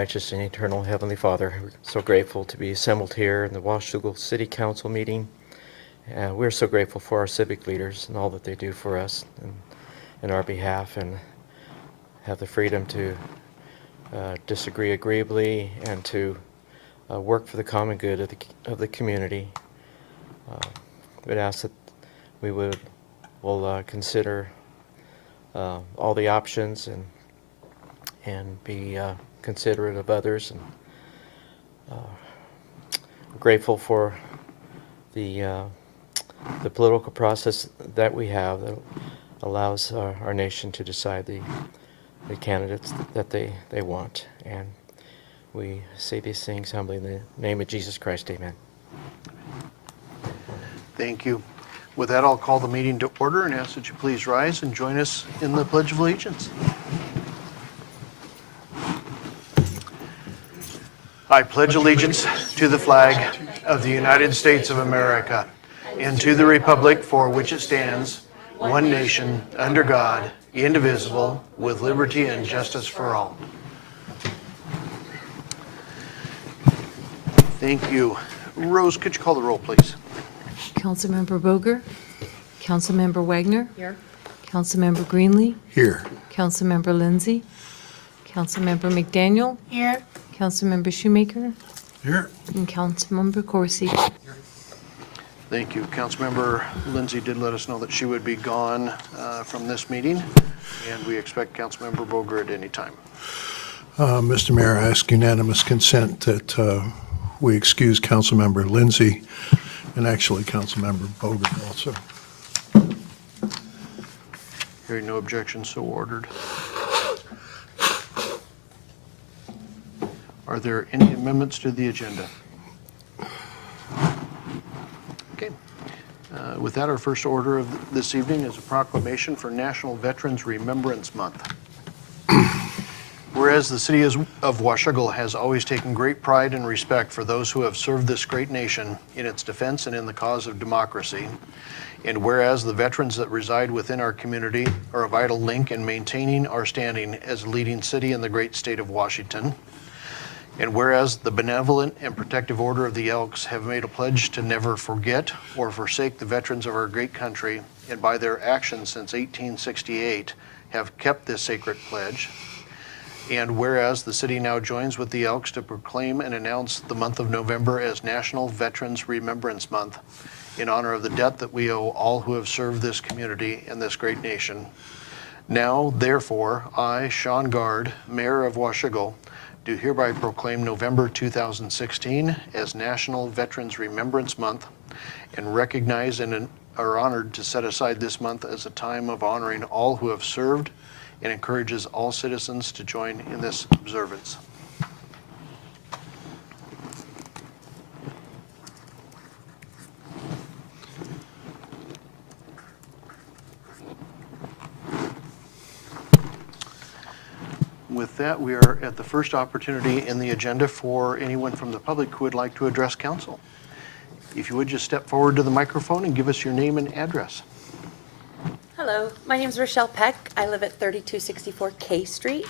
Righteous and eternal Heavenly Father, we're so grateful to be assembled here in the Washougal City Council meeting. We're so grateful for our civic leaders and all that they do for us and in our behalf, and have the freedom to disagree agreeably and to work for the common good of the community. We'd ask that we will consider all the options and be considerate of others, and grateful for the political process that we have that allows our nation to decide the candidates that they want. And we say these things humbly in the name of Jesus Christ. Amen. Thank you. With that, I'll call the meeting to order and ask that you please rise and join us in the Pledge of Allegiance. I pledge allegiance to the flag of the United States of America and to the republic for which it stands, one nation, under God, indivisible, with liberty and justice for all. Thank you. Rose, could you call the roll, please? Councilmember Boger. Councilmember Wagner. Here. Councilmember Greenlee. Here. Councilmember Lindsay. Councilmember McDaniel. Here. Councilmember Shoemaker. Here. And Councilmember Corsi. Thank you. Councilmember Lindsay did let us know that she would be gone from this meeting, and we expect Councilmember Boger at any time. Mr. Mayor, I ask unanimous consent that we excuse Councilmember Lindsay and actually Councilmember Boger also. Hearing no objection, so ordered. Are there any amendments to the agenda? Okay. With that, our first order of this evening is a proclamation for National Veterans Remembrance Month. Whereas the city of Washougal has always taken great pride and respect for those who have served this great nation in its defense and in the cause of democracy, and whereas the veterans that reside within our community are a vital link in maintaining our standing as a leading city in the great state of Washington, and whereas the benevolent and protective Order of the Elks have made a pledge to never forget or forsake the veterans of our great country, and by their actions since 1868 have kept this sacred pledge, and whereas the city now joins with the Elks to proclaim and announce the month of November as National Veterans Remembrance Month in honor of the debt that we owe all who have served this community and this great nation. Now, therefore, I, Sean Gard, Mayor of Washougal, do hereby proclaim November 2016 as National Veterans Remembrance Month, and recognize and are honored to set aside this month as a time of honoring all who have served, and encourages all citizens to join in this observance. With that, we are at the first opportunity in the agenda for anyone from the public who would like to address council. If you would just step forward to the microphone and give us your name and address. Hello, my name is Rochelle Peck. I live at 3264 K Street,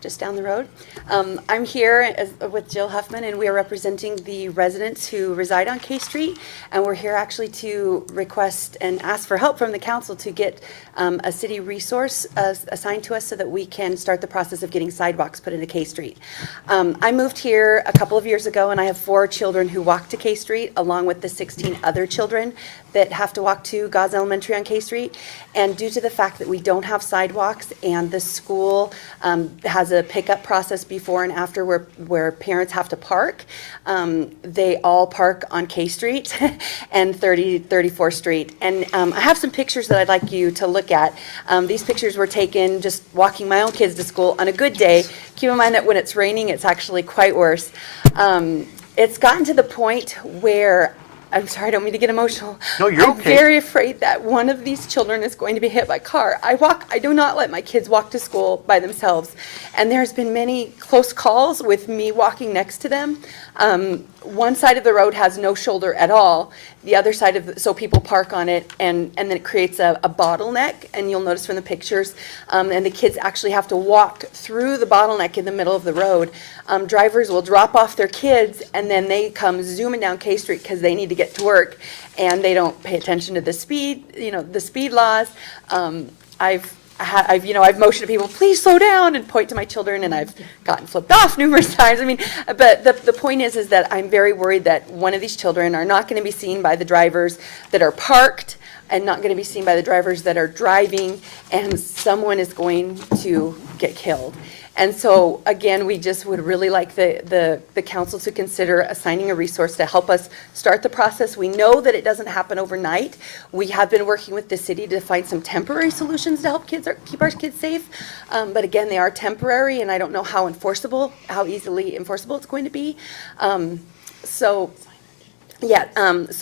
just down the road. I'm here with Jill Huffman, and we are representing the residents who reside on K Street, and we're here actually to request and ask for help from the council to get a city resource assigned to us so that we can start the process of getting sidewalks put into K Street. I moved here a couple of years ago, and I have 4 children who walk to K Street, along with the 16 other children that have to walk to Gauze Elementary on K Street. And due to the fact that we don't have sidewalks, and the school has a pickup process before and after where parents have to park, they all park on K Street and 34th Street. And I have some pictures that I'd like you to look at. These pictures were taken just walking my own kids to school on a good day. Keep in mind that when it's raining, it's actually quite worse. It's gotten to the point where, I'm sorry, I don't mean to get emotional. No, you're I'm okay. very afraid that one of these children is going to be hit by a car. I do not let my kids walk to school by themselves. And there's been many close calls with me walking next to them. One side of the road has no shoulder at all. The other side so people park on it, and then it creates a bottleneck, and you'll notice from the pictures, and the kids actually have to walk through the bottleneck in the middle of the road. drivers will drop off their kids and then they come zooming down K Street because they need to get to work, and they don't pay attention to the speed, the speed laws. I've motioned to people, please slow down, and point to my children, and I've gotten flipped off numerous times. But the point is that I'm very worried that one of these children are not going to be seen by the drivers that are parked, and not going to be seen by the drivers that are driving, and someone is going to get killed. And so, again, we just would really like the council to consider assigning a resource to help us start the process. We know that it doesn't happen overnight. We have been working with the city to find some temporary solutions to help keep our kids safe. But again, they are temporary, and I don't know how easily enforceable it's going to be. So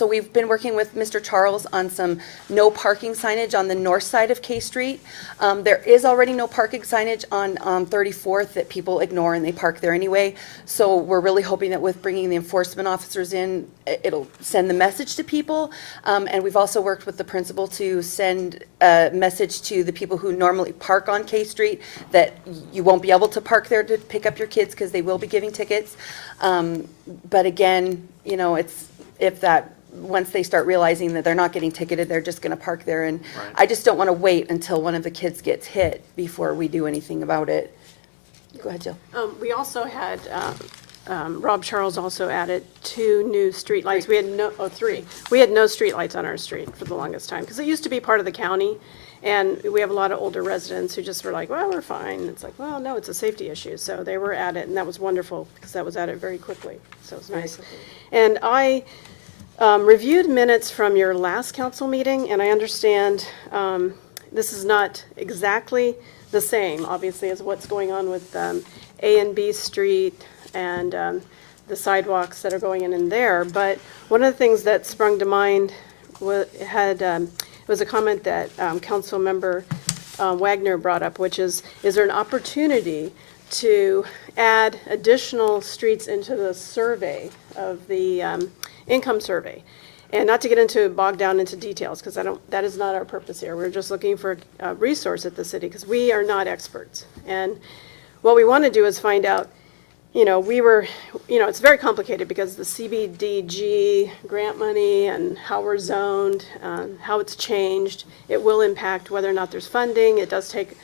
we've been working with Mr. Charles on some no parking signage on the north side of K Street. There is already no parking signage on 34th that people ignore, and they park there anyway. So we're really hoping that with bringing the enforcement officers in, it'll send the message to people. And we've also worked with the principal to send a message to the people who normally park on K Street that you won't be able to park there to pick up your kids because they will be giving tickets. But again, once they start realizing that they're not getting ticketed, they're just going to park there. And Right. I just don't want to wait until one of the kids gets hit before we do anything about it. Go ahead, Jill. We also had, Rob Charles also added 2 new streetlights. We had three. We had no streetlights on our street for the longest time, because it used to be part of the county, and we have a lot of older residents who just were like, well, we're fine. It's like, well, no, it's a safety issue. So they were added, and that was wonderful, because that was added very quickly. So it was nice. And I reviewed minutes from your last council meeting, and I understand this is not exactly the same, obviously, as what's going on with A and B Street and the sidewalks that are going in there. But one of the things that sprung to mind was a comment that Council Member Wagner brought up, which is there an opportunity to add additional streets into the survey of the income survey? And not to bog down into details, because that is not our purpose here. We're just looking for a resource at the city, because we are not experts. And what we want to do is find out, it's very complicated because the CBDG grant money and how we're zoned, how it's changed, it will impact whether or not there's funding. It does take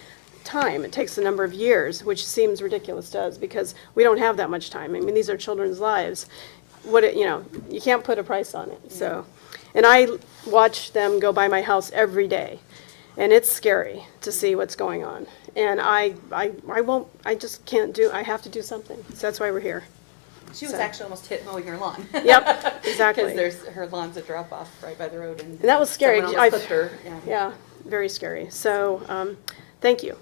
time. It takes a number of years, which seems ridiculous to us because we don't have that much time. I mean, these are children's lives. You can't put a price on it. So, and I watch them go by my house every day, and it's scary to see what's going on. And I just can't I have to do something. So that's why we're here. She was actually almost hit mowing her lawn. Yep, exactly. Because her lawn's a drop off right by the road, and And that was scary. someone almost clipped her. Yeah, very scary. So, thank you.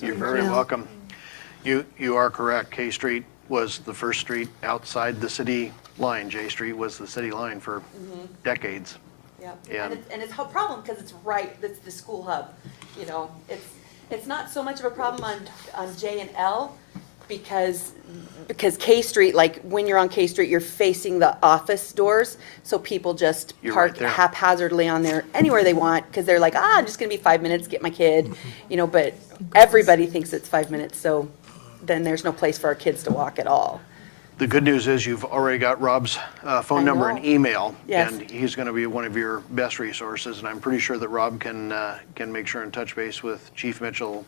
You're very welcome. You are correct. K Street was the first street outside the city line. J Street was the city line for decades. Yep. And- And it's a problem because it's the school hub. It's not so much of a problem on J and L because K Street, like when you're on K Street, you're facing the office doors. So people just You're park right there. haphazardly on there anywhere they want because they're like, I'm just going to be 5 minutes, get my kid, but everybody thinks it's 5 minutes. So then there's no place for our kids to walk at all. The good news is you've already got Rob's phone number and know. email. Yes. And he's going to be one of your best resources. And I'm pretty sure that Rob can make sure and touch base with Chief Mitchell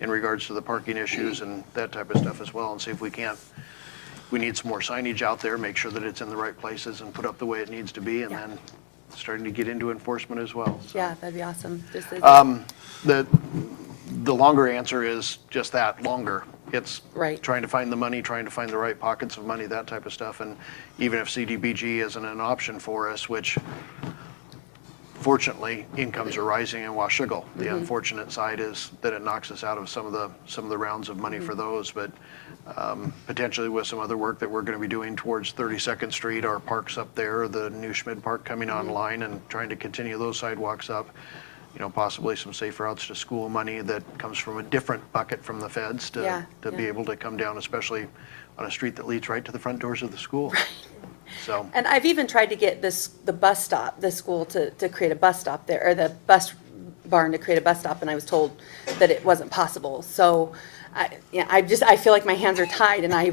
in regards to the parking issues and that type of stuff as well, and see if we need some more signage out there, make sure that it's in the right places and put up the way it needs to be, and then starting to get into enforcement as well. So, Yeah, that'd be awesome. the longer answer is just that, longer. It's Right. trying to find the money, trying to find the right pockets of money, that type of stuff. And even if CDBG isn't an option for us, which fortunately incomes are rising in Washougal. The unfortunate side is that it knocks us out of some of the rounds of money for those. But potentially with some other work that we're going to be doing towards 32nd Street, our parks up there, the new Schmid Park coming online, and trying to continue those sidewalks up. Possibly some safe routes to school money that comes from a different bucket from the feds to be able to come down, especially on a street that leads right to the front doors of the school. So, And I've even tried to get the bus stop, the school to create a bus stop there, or the bus barn to create a bus stop, and I was told that it wasn't possible. So I feel like my hands are tied, and I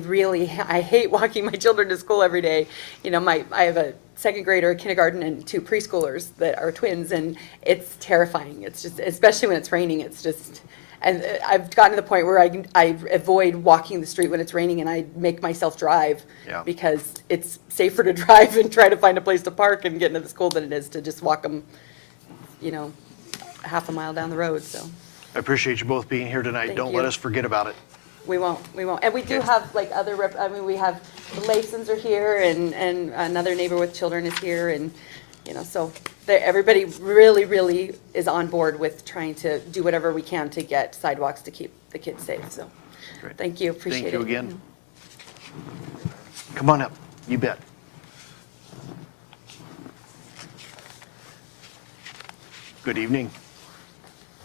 hate walking my children to school every day. You know, I have a second grader, a kindergarten, and 2 preschoolers that are twins, and it's terrifying. It's just, especially when it's raining, it's just, and I've gotten to the point where I avoid walking the street when it's raining, and I make myself drive. Yeah. Because it's safer to drive and try to find a place to park and get into the school than it is to just walk them, you know, half a mile down the road, so. I appreciate you both being here tonight. Thank Don't you. let us forget about it. We won't. And we do have like other, we have, the Lasons are here, and another neighbor with children is here, and, you know, so everybody really, really is on board with trying to do whatever we can to get sidewalks to keep the kids safe, so. Great. Thank you, appreciate it. Thank you again. Come on up. You bet. Good evening.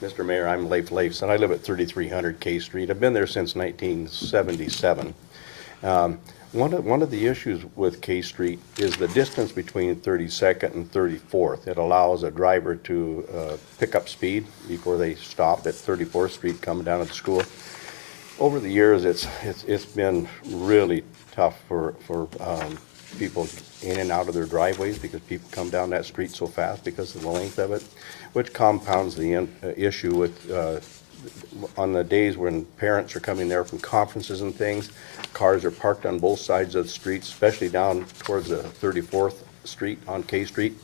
Mr. Mayor, I'm Leif Leifson. I live at 3300 K Street. I've been there since 1977. One of the issues with K Street is the distance between 32nd and 34th. It allows a driver to pick up speed before they stop at 34th Street coming down to the school. Over the years, it's been really tough for people in and out of their driveways because people come down that street so fast because of the length of it, which compounds the issue with on the days when parents are coming there from conferences and things. Cars are parked on both sides of the street, especially down towards the 34th Street on K Street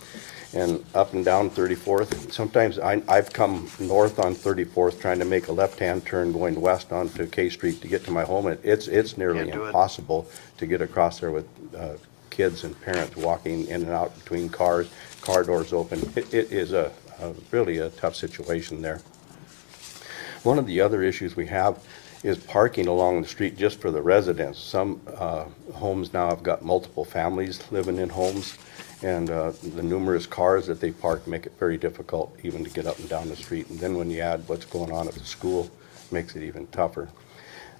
and up and down 34th. Sometimes I've come north on 34th trying to make a left-hand turn going west onto K Street to get to my home. It's nearly Can't do it. impossible to get across there with kids and parents walking in and out between cars, car doors open. It is really a tough situation there. One of the other issues we have is parking along the street just for the residents. Some homes now have got multiple families living in homes, and the numerous cars that they park make it very difficult even to get up and down the street. And then when you add what's going on at the school, it makes it even tougher.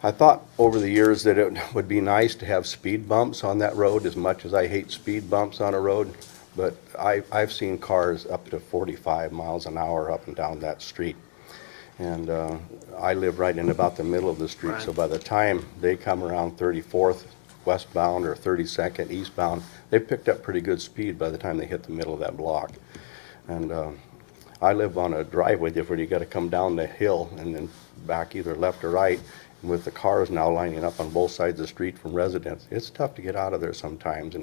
I thought over the years that it would be nice to have speed bumps on that road, as much as I hate speed bumps on a road, but I've seen cars up to 45 miles an hour up and down that street. And I live right in about the middle of the street, so by the time they come around 34th westbound or 32nd eastbound, they've picked up pretty good speed by the time they hit the middle of that block. And I live on a driveway where you got to come down the hill and then back either left or right. And with the cars now lining up on both sides of the street from residents, it's tough to get out of there sometimes.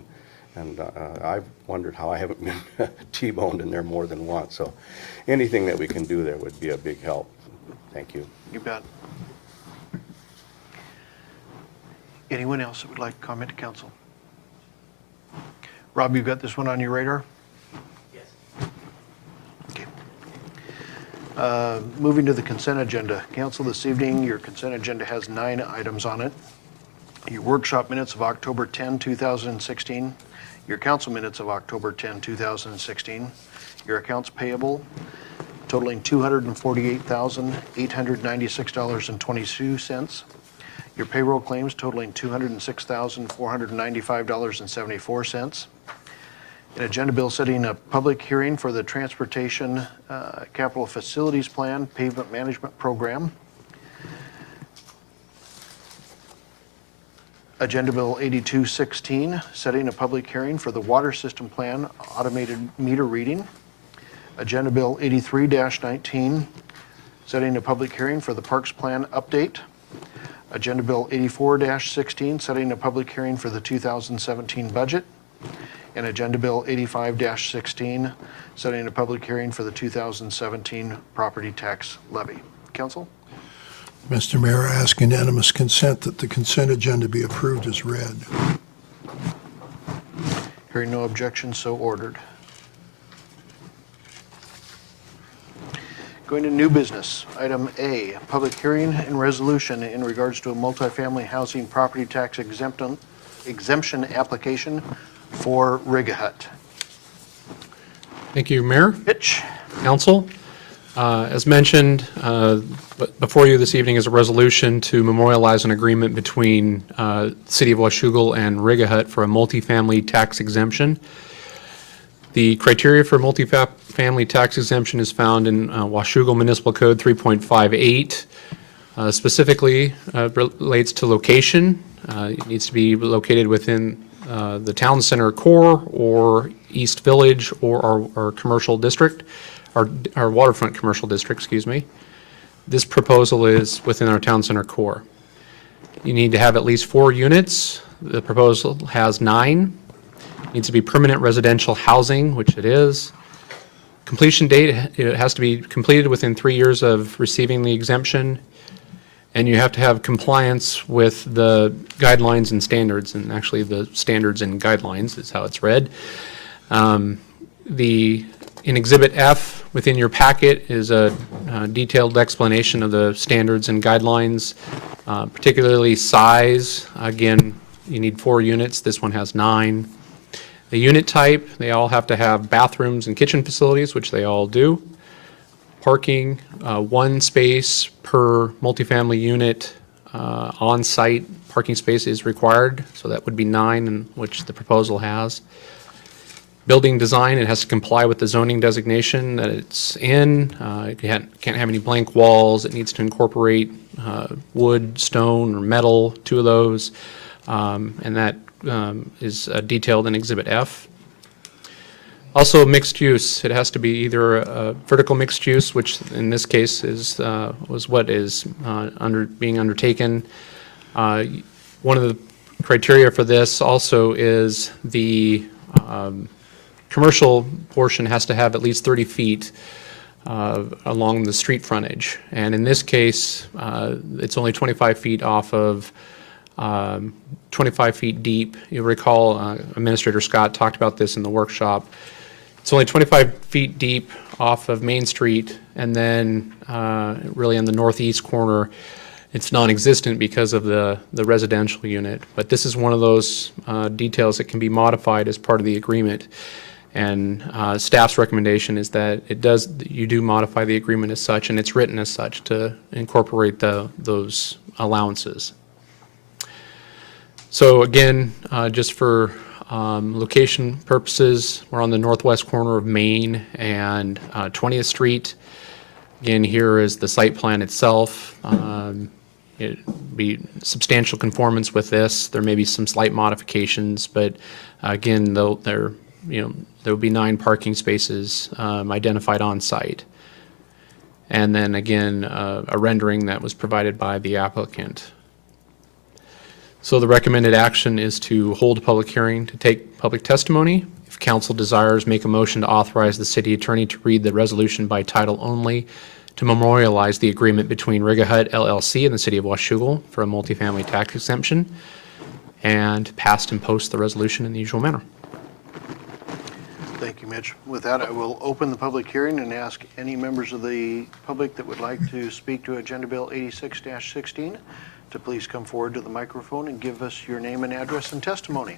And I've wondered how I haven't been T-boned in there more than once. So anything that we can do there would be a big help. Thank you. You bet. Anyone else that would like to comment to council? Rob, you got this one on your radar? Yes. Okay. Moving to the consent agenda. Council, this evening, your consent agenda has 9 items on it. Your workshop minutes of October 10, 2016. Your council minutes of October 10, 2016. Your accounts payable totaling $248,896.22. Your payroll claims totaling $206,495.74. An agenda bill setting a public hearing for the Transportation Capital Facilities Plan Pavement Management Program. Agenda Bill 8216, setting a public hearing for the Water System Plan Automated Meter Reading. Agenda Bill 83-19, setting a public hearing for the Parks Plan Update. Agenda Bill 84-16, setting a public hearing for the 2017 budget. And Agenda Bill 85-16, setting a public hearing for the 2017 property tax levy. Council? Mr. Mayor, I ask unanimous consent that the consent agenda be approved as read. Hearing no objection, so ordered. Going to new business. Item A, public hearing and resolution in regards to a multifamily housing property tax exemption application for Rigahut. Thank you, Mayor, Pitch. Council. As mentioned, before you this evening is a resolution to memorialize an agreement between the City of Washougal and Rigahut for a multifamily tax exemption. The criteria for multifamily tax exemption is found in Washougal Municipal Code 3.58. Specifically, relates to location. It needs to be located within the town center core or East Village or our commercial district, our waterfront commercial district, excuse me. This proposal is within our town center core. You need to have at least 4 units. The proposal has 9. Needs to be permanent residential housing, which it is. Completion date, it has to be completed within 3 years of receiving the exemption. And you have to have compliance with the guidelines and standards, and actually the standards and guidelines is how it's read. In Exhibit F within your packet is a detailed explanation of the standards and guidelines, particularly size. Again, you need 4 units. This one has 9. The unit type, they all have to have bathrooms and kitchen facilities, which they all do. Parking, 1 space per multifamily unit on-site parking space is required, so that would be 9, which the proposal has. Building design, it has to comply with the zoning designation that it's in. It can't have any blank walls. It needs to incorporate wood, stone, or metal, 2 of those, and that is detailed in Exhibit F. Also, mixed use. It has to be either a vertical mixed use, which in this case was what is being undertaken. One of the criteria for this also is the commercial portion has to have at least 30 feet along the street frontage. And in this case, it's only 25 feet off of 25 feet deep. You'll recall Administrator Scott talked about this in the workshop. It's only 25 feet deep off of Main Street, and then really in the northeast corner, it's non-existent because of the residential unit. But this is one of those details that can be modified as part of the agreement. And staff's recommendation is that you do modify the agreement as such, and it's written as such to incorporate those allowances. So again, just for location purposes, we're on the northwest corner of Main and 20th Street. Again, here is the site plan itself. It'd be substantial conformance with this. There may be some slight modifications, but again, there will be 9 parking spaces identified on site. And then again, a rendering that was provided by the applicant. So the recommended action is to hold a public hearing to take public testimony. If council desires, make a motion to authorize the city attorney to read the resolution by title only to memorialize the agreement between Riga Hut LLC and the city of Washougal for a multifamily tax exemption, and pass and post the resolution in the usual manner. Thank you, Mitch. With that, I will open the public hearing and ask any members of the public that would like to speak to Agenda Bill 86-16 to please come forward to the microphone and give us your name and address and testimony.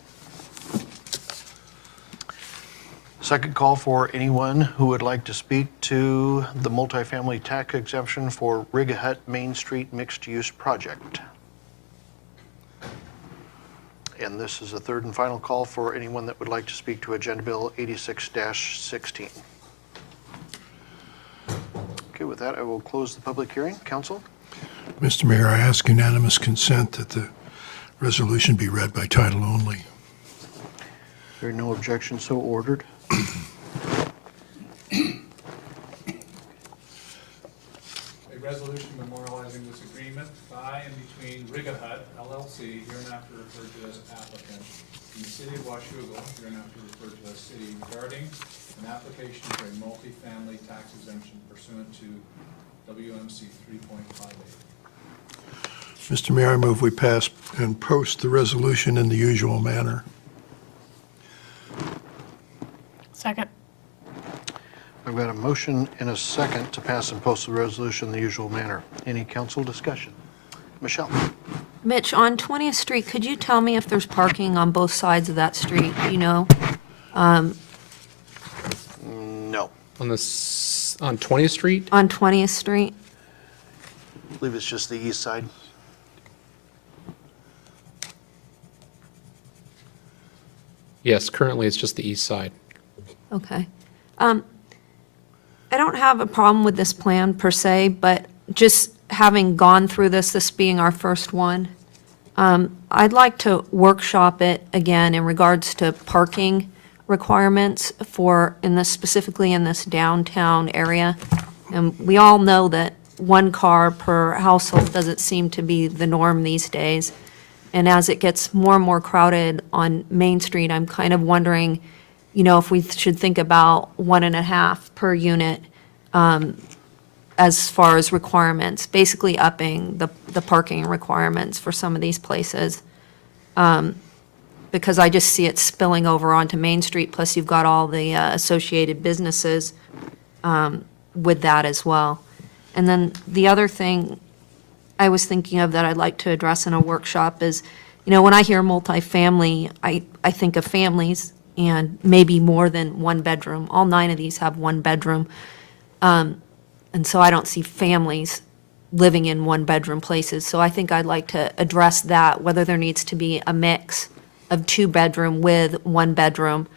Second call for anyone who would like to speak to the multifamily tax exemption for Riga Hut Main Street mixed-use project. And this is a third and final call for anyone that would like to speak to Agenda Bill 86-16. Okay, with that, I will close the public hearing. Council? Mr. Mayor, I ask unanimous consent that the resolution be read by title only. There are no objections, so ordered. A resolution memorializing this agreement by and between Riga Hut LLC, hereinafter referred to as applicant, and the city of Washougal, hereinafter referred to as city, regarding an application for a multifamily tax exemption pursuant to WMC 3.58. Mr. Mayor, I move we pass and post the resolution in the usual manner. Second. I've got a motion and a second to pass and post the resolution in the usual manner. Any council discussion? Michelle? Mitch, on 20th Street, could you tell me if there's parking on both sides of that street? You know? No. On 20th Street? On 20th Street? I believe it's just the east side. Yes, currently it's just the east side. Okay. I don't have a problem with this plan per se, but just having gone through this being our first one, I'd like to workshop it again in regards to parking requirements specifically in this downtown area. And we all know that one car per household doesn't seem to be the norm these days. And as it gets more and more crowded on Main Street, I'm kind of wondering, if we should think about 1.5 per unit as far as requirements, basically upping the parking requirements for some of these places. Because I just see it spilling over onto Main Street, plus you've got all the associated businesses with that as well. And then the other thing I was thinking of that I'd like to address in a workshop is, when I hear multifamily, I think of families and maybe more than one bedroom. All 9 of these have one bedroom. And so I don't see families living in one-bedroom places. So I think I'd like to address that, whether there needs to be a mix of 2-bedroom with 1 bedroom,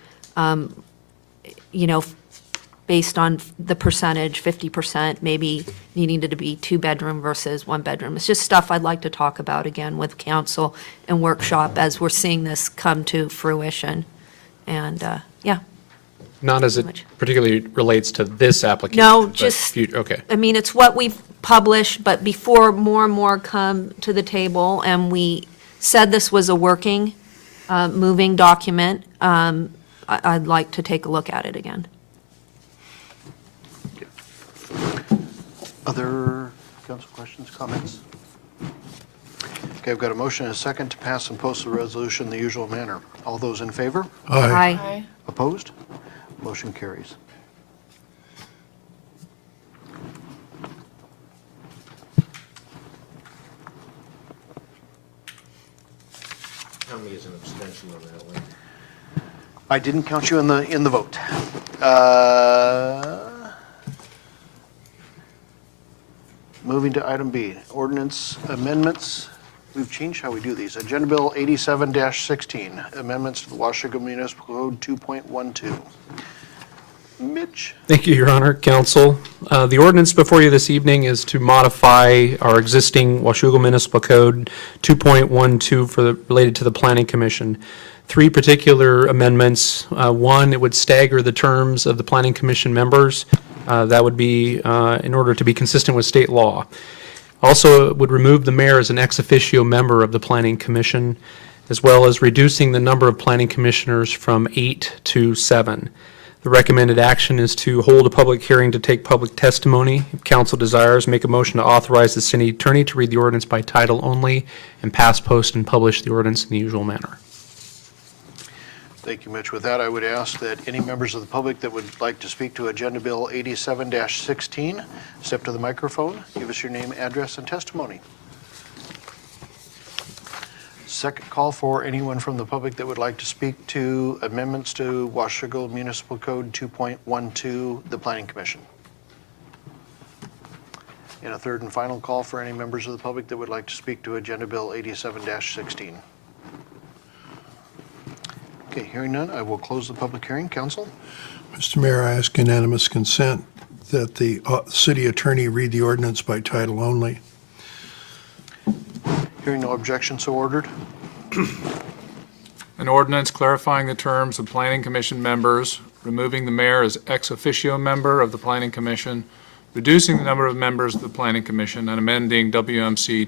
based on the percentage, 50% maybe needing to be 2-bedroom versus 1-bedroom. It's just stuff I'd like to talk about again with council and workshop as we're seeing this come to fruition. And, yeah. Not as it Much. particularly relates to this application. No, but just, Okay. I mean, it's what we've published, but before more and more come to the table, and we said this was a working, moving document, I'd like to take a look at it again. Other council questions, comments? Okay, I've got a motion and a second to pass and post the resolution in the usual manner. All those in favor? Aye. Opposed? Motion carries. Count me as an abstention on that one. I didn't count you in the vote. Moving to item B, ordinance amendments. We've changed how we do these. Agenda Bill 87-16, amendments to the Washougal Municipal Code 2.12. Mitch? Thank you, Your Honor, Council. The ordinance before you this evening is to modify our existing Washougal Municipal Code 2.12 related to the Planning Commission. 3 particular amendments. One, it would stagger the terms of the Planning Commission members. That would be in order to be consistent with state law. Also, it would remove the mayor as an ex officio member of the Planning Commission, as well as reducing the number of planning commissioners from 8 to 7. The recommended action is to hold a public hearing to take public testimony. If council desires, make a motion to authorize the city attorney to read the ordinance by title only and pass, post, and publish the ordinance in the usual manner. Thank you, Mitch. With that, I would ask that any members of the public that would like to speak to Agenda Bill 87-16, step to the microphone, give us your name, address, and testimony. Second call for anyone from the public that would like to speak to amendments to Washougal Municipal Code 2.12, the Planning Commission. And a third and final call for any members of the public that would like to speak to Agenda Bill 87-16. Okay, hearing none, I will close the public hearing. Council? Mr. Mayor, I ask unanimous consent that the city attorney read the ordinance by title only. Hearing no objection, so ordered. An ordinance clarifying the terms of planning commission members, removing the mayor as ex officio member of the planning commission, reducing the number of members of the planning commission, and amending WMC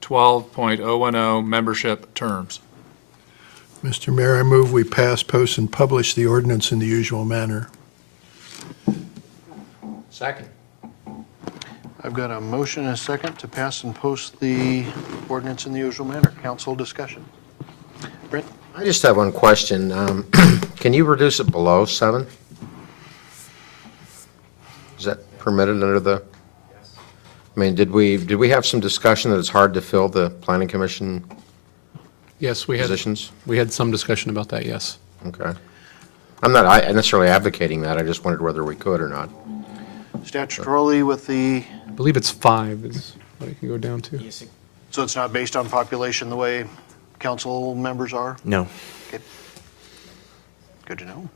2.12.010 membership terms. Mr. Mayor, I move we pass, post, and publish the ordinance in the usual manner. Second. I've got a motion and a second to pass and post the ordinance in the usual manner. Council discussion. Brent? I just have one question. Can you reduce it below 7? Is that permitted under the? I mean, did we have some discussion that it's hard to fill the planning commission Yes, we had positions? some discussion about that, yes. Okay. I'm not necessarily advocating that. I just wondered whether we could or not. Statutorily with the, I believe it's 5 is what it can go down to. so it's not based on population the way council members are? No. Okay. Good to know.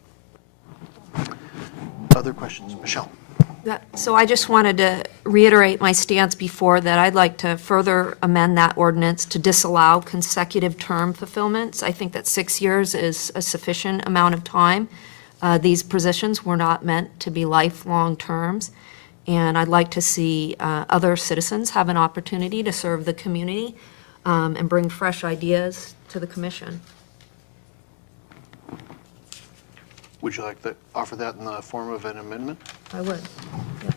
Other questions? Michelle? So I just wanted to reiterate my stance before that I'd like to further amend that ordinance to disallow consecutive term fulfillments. I think that 6 years is a sufficient amount of time. These positions were not meant to be lifelong terms, and I'd like to see other citizens have an opportunity to serve the community and bring fresh ideas to the commission. Would you like to offer that in the form of an amendment? I would. Yep.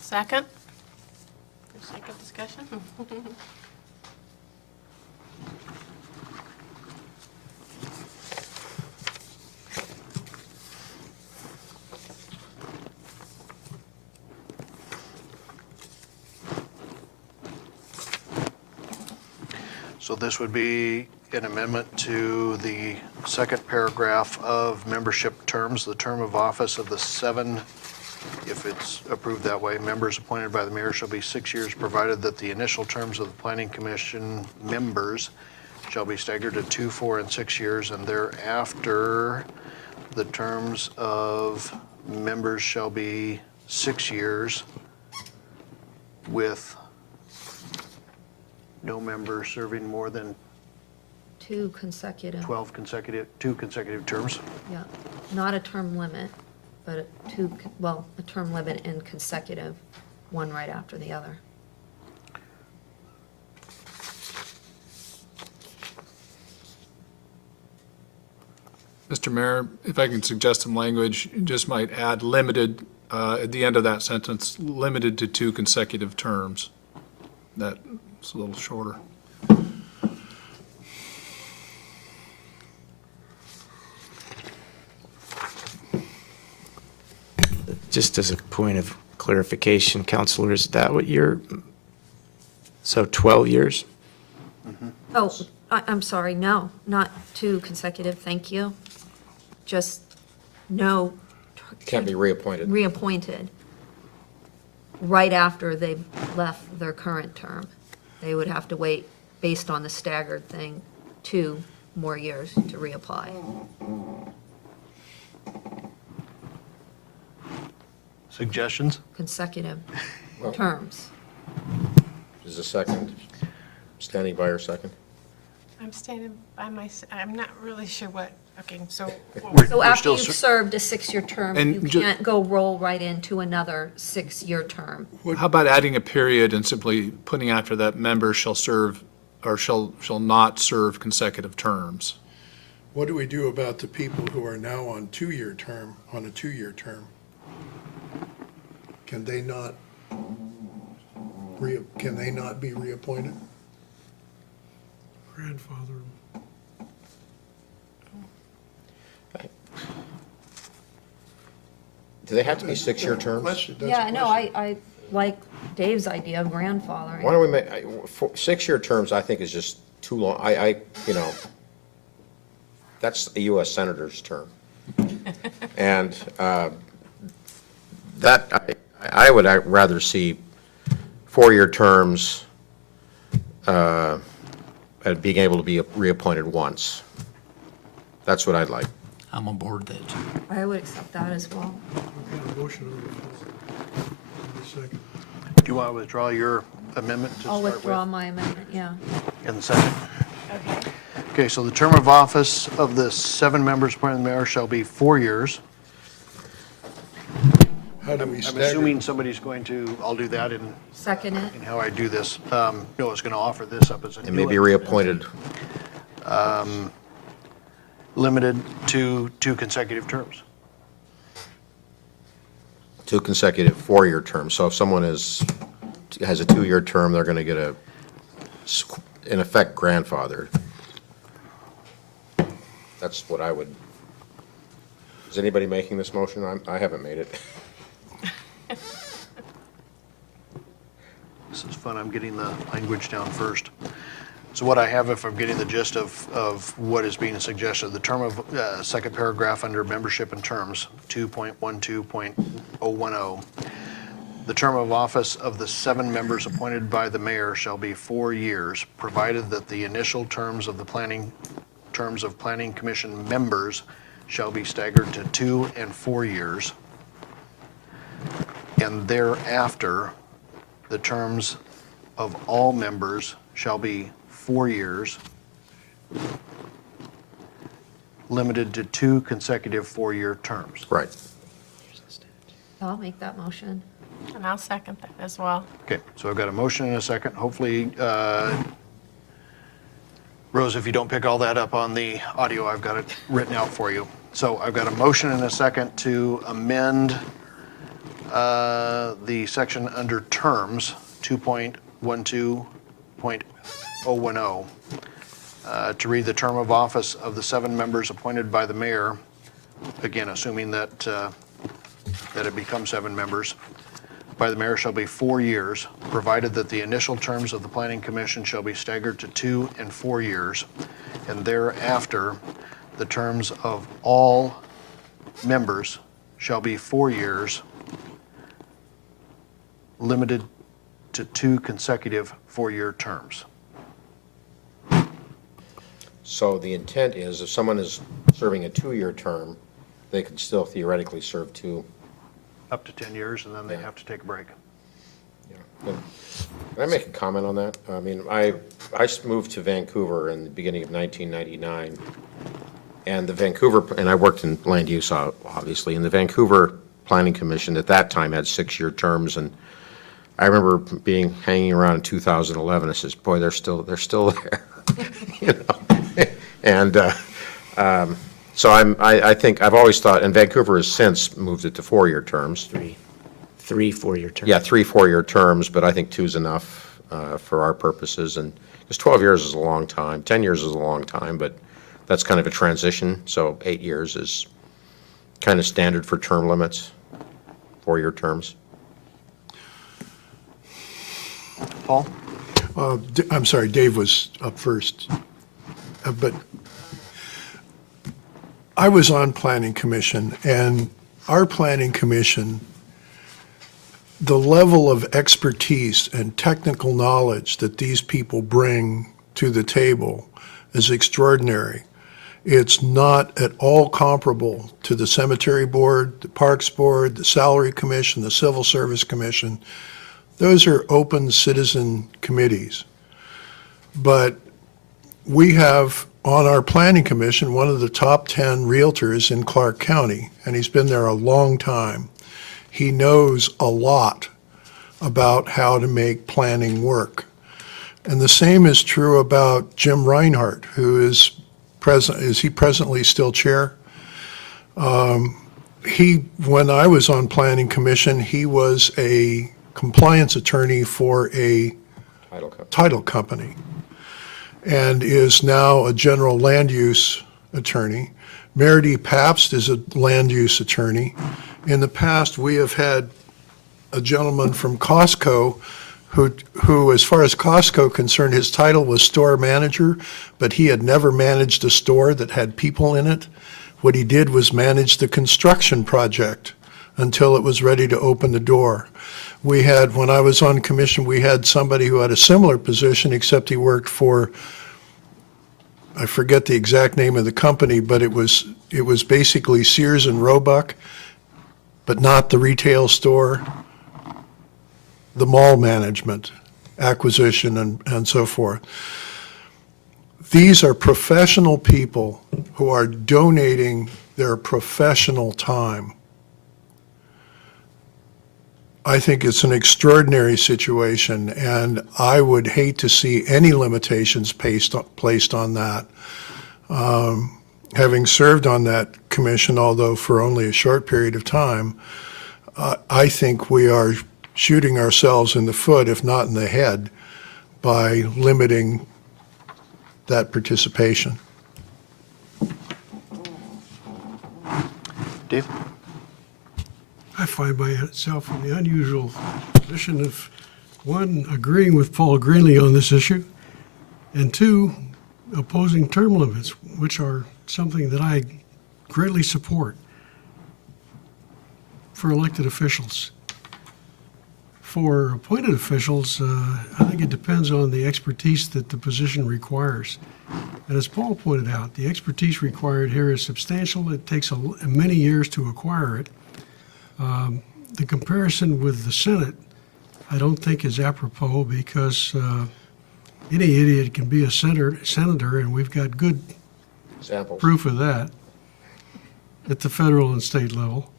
Second? Second discussion? So this would be an amendment to the second paragraph of membership terms. The term of office of the 7, if it's approved that way, members appointed by the mayor shall be 6 years, provided that the initial terms of the planning commission members shall be staggered to 2, 4, and 6 years, and thereafter, the terms of members shall be 6 years with no member serving more than 2 consecutive. 2 consecutive terms. Yeah, not a term limit, but a term limit in consecutive, one right after the other. Mr. Mayor, if I can suggest some language, you just might add limited, at the end of that sentence, limited to 2 consecutive terms. That's a little shorter. Just as a point of clarification, Counselor, is that what you're, so 12 years? Oh, I'm sorry, no, not 2 consecutive, thank you. Just no. Can't be reappointed. Reappointed right after they've left their current term. They would have to wait, based on the staggered thing, 2 more years to reapply. Suggestions? Consecutive terms. Is the second, standing by your second? I'm standing by I'm not really sure what, okay, so. So after still you've served a 6-year term, And you can't go roll right into another 6-year term. How about adding a period and simply putting after that, member shall serve, or shall not serve consecutive terms? What do we do about the people who are now on a 2-year term? Can they not be reappointed? Grandfather. Do they have to be 6-year terms? Question, that's a Yeah, no, question. I like Dave's idea of grandfathering. Why don't we make, 6-year terms, I think is just too long. That's a U.S. Senator's term. And that, I would rather see 4-year terms and being able to be reappointed once. That's what I'd like. I'm on board that too. I would accept that as well. Okay, motion on the floor. Second. Do you want to withdraw your amendment to I'll start withdraw with? my amendment, yeah. And the second? Okay. Okay, so the term of office of the 7 members appointed by the mayor shall be 4 years. How do we I'm stagger? assuming somebody's going to, I'll do that in Second it. how I do this. Noah's going to offer this up as a new And maybe one. reappointed. Limited to 2 consecutive terms. 2 consecutive 4-year terms. So if someone has a 2-year term, they're going to get in effect, grandfathered. That's what I would. Is anybody making this motion? I haven't made it. This is fun, I'm getting the language down first. So what I have, if I'm getting the gist of what is being suggested, the term of, second paragraph under membership and terms, 2.12.010. The term of office of the 7 members appointed by the mayor shall be 4 years, provided that the initial terms of planning commission members shall be staggered to 2 and 4 years. And thereafter, the terms of all members shall be 4 years, limited to 2 consecutive 4-year terms. Right. I'll make that motion. And I'll second that as well. Okay, so I've got a motion and a second. Hopefully, Rose, if you don't pick all that up on the audio, I've got it written out for you. So I've got a motion and a second to amend the section under terms, 2.12.010, to read the term of office of the 7 members appointed by the mayor, again, assuming that it becomes 7 members, by the mayor shall be 4 years, provided that the initial terms of the planning commission shall be staggered to 2 and 4 years, and thereafter, the terms of all members shall be 4 years, limited to 2 consecutive 4-year terms. So the intent is if someone is serving a 2-year term, they could still theoretically serve 2. Up to 10 years, and then they have to take a break. Can I make a comment on that? I mean, I moved to Vancouver in the beginning of 1999, and I worked in land use, obviously, and the Vancouver Planning Commission at that time had 6-year terms, and I remember hanging around in 2011, I says, boy, they're still there, you know? And so I think, I've always thought, and Vancouver has since moved it to 4-year terms. Three 4-year terms. Yeah, 3 4-year terms, but I think 2's enough for our purposes. And because 12 years is a long time, 10 years is a long time, but that's kind of a transition. So 8 years is kind of standard for term limits, 4-year terms. Paul? I'm sorry, Dave was up first. But I was on Planning Commission, and our Planning Commission, the level of expertise and technical knowledge that these people bring to the table is extraordinary. It's not at all comparable to the Cemetery Board, the Parks Board, the Salary Commission, the Civil Service Commission. Those are open citizen committees. But we have on our Planning Commission one of the top 10 realtors in Clark County, and he's been there a long time. He knows a lot about how to make planning work. And the same is true about Jim Reinhardt, who is he presently still chair? When I was on Planning Commission, he was a compliance attorney for a title company and is now a general land use attorney. Meredith Pabst is a land use attorney. In the past, we have had a gentleman from Costco who, as far as Costco concerned, his title was store manager, but he had never managed a store that had people in it. What he did was manage the construction project until it was ready to open the door. When I was on commission, we had somebody who had a similar position, except he worked for, I forget the exact name of the company, but it was basically Sears and Roebuck, but not the retail store, the mall management, acquisition, and so forth. These are professional people who are donating their professional time. I think it's an extraordinary situation, and I would hate to see any limitations placed on that. Having served on that commission, although for only a short period of time, I think we are shooting ourselves in the foot, if not in the head, by limiting that participation. Dave? I find myself in the unusual position of, 1, agreeing with Paul Greenlee on this issue, and 2, opposing term limits, which are something that I greatly support for elected officials. for appointed officials, I think it depends on the expertise that the position requires. And as Paul pointed out, the expertise required here is substantial. It takes many years to acquire it. The comparison with the Senate, I don't think is apropos because any idiot can be a senator, and we've got good Examples. proof of that at the federal and state level.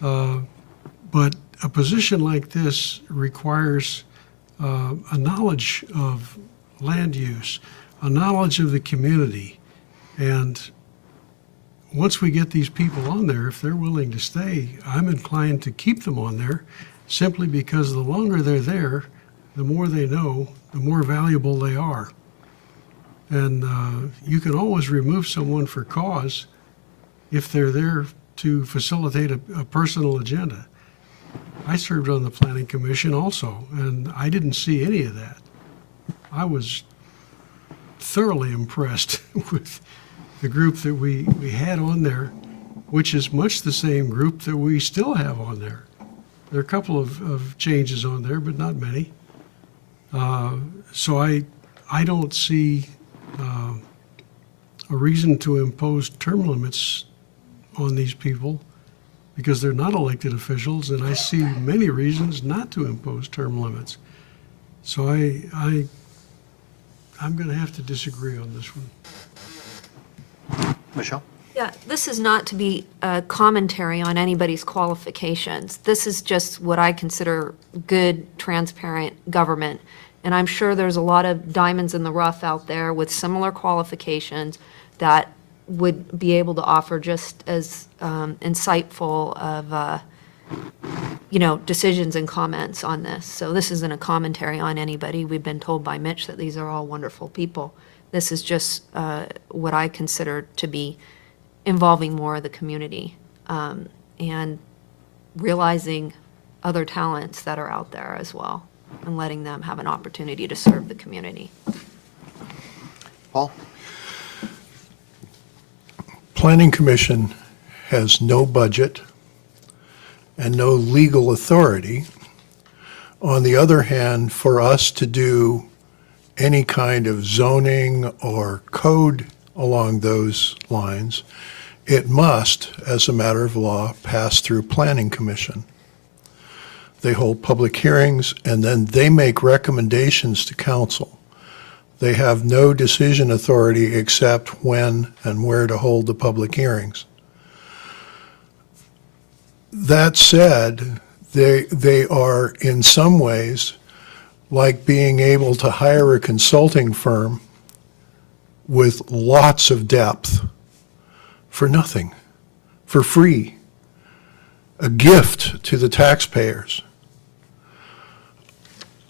But a position like this requires a knowledge of land use, a knowledge of the community. And once we get these people on there, if they're willing to stay, I'm inclined to keep them on there simply because the longer they're there, the more they know, the more valuable they are. And you can always remove someone for cause if they're there to facilitate a personal agenda. I served on the Planning Commission also, and I didn't see any of that. I was thoroughly impressed with the group that we had on there, which is much the same group that we still have on there. There are a couple of changes on there, but not many. So I don't see a reason to impose term limits on these people because they're not elected officials, and I see many reasons not to impose term limits. So I'm going to have to disagree on this one. Michelle? Yeah, this is not to be a commentary on anybody's qualifications. This is just what I consider good, transparent government. And I'm sure there's a lot of diamonds in the rough out there with similar qualifications that would be able to offer just as insightful of, decisions and comments on this. So this isn't a commentary on anybody. We've been told by Mitch that these are all wonderful people. This is just what I consider to be involving more of the community and realizing other talents that are out there as well and letting them have an opportunity to serve the community. Paul? Planning Commission has no budget and no legal authority. On the other hand, for us to do any kind of zoning or code along those lines, it must, as a matter of law, pass through Planning Commission. They hold public hearings, and then they make recommendations to council. They have no decision authority except when and where to hold the public hearings. That said, they are in some ways like being able to hire a consulting firm with lots of depth for nothing, for free, a gift to the taxpayers.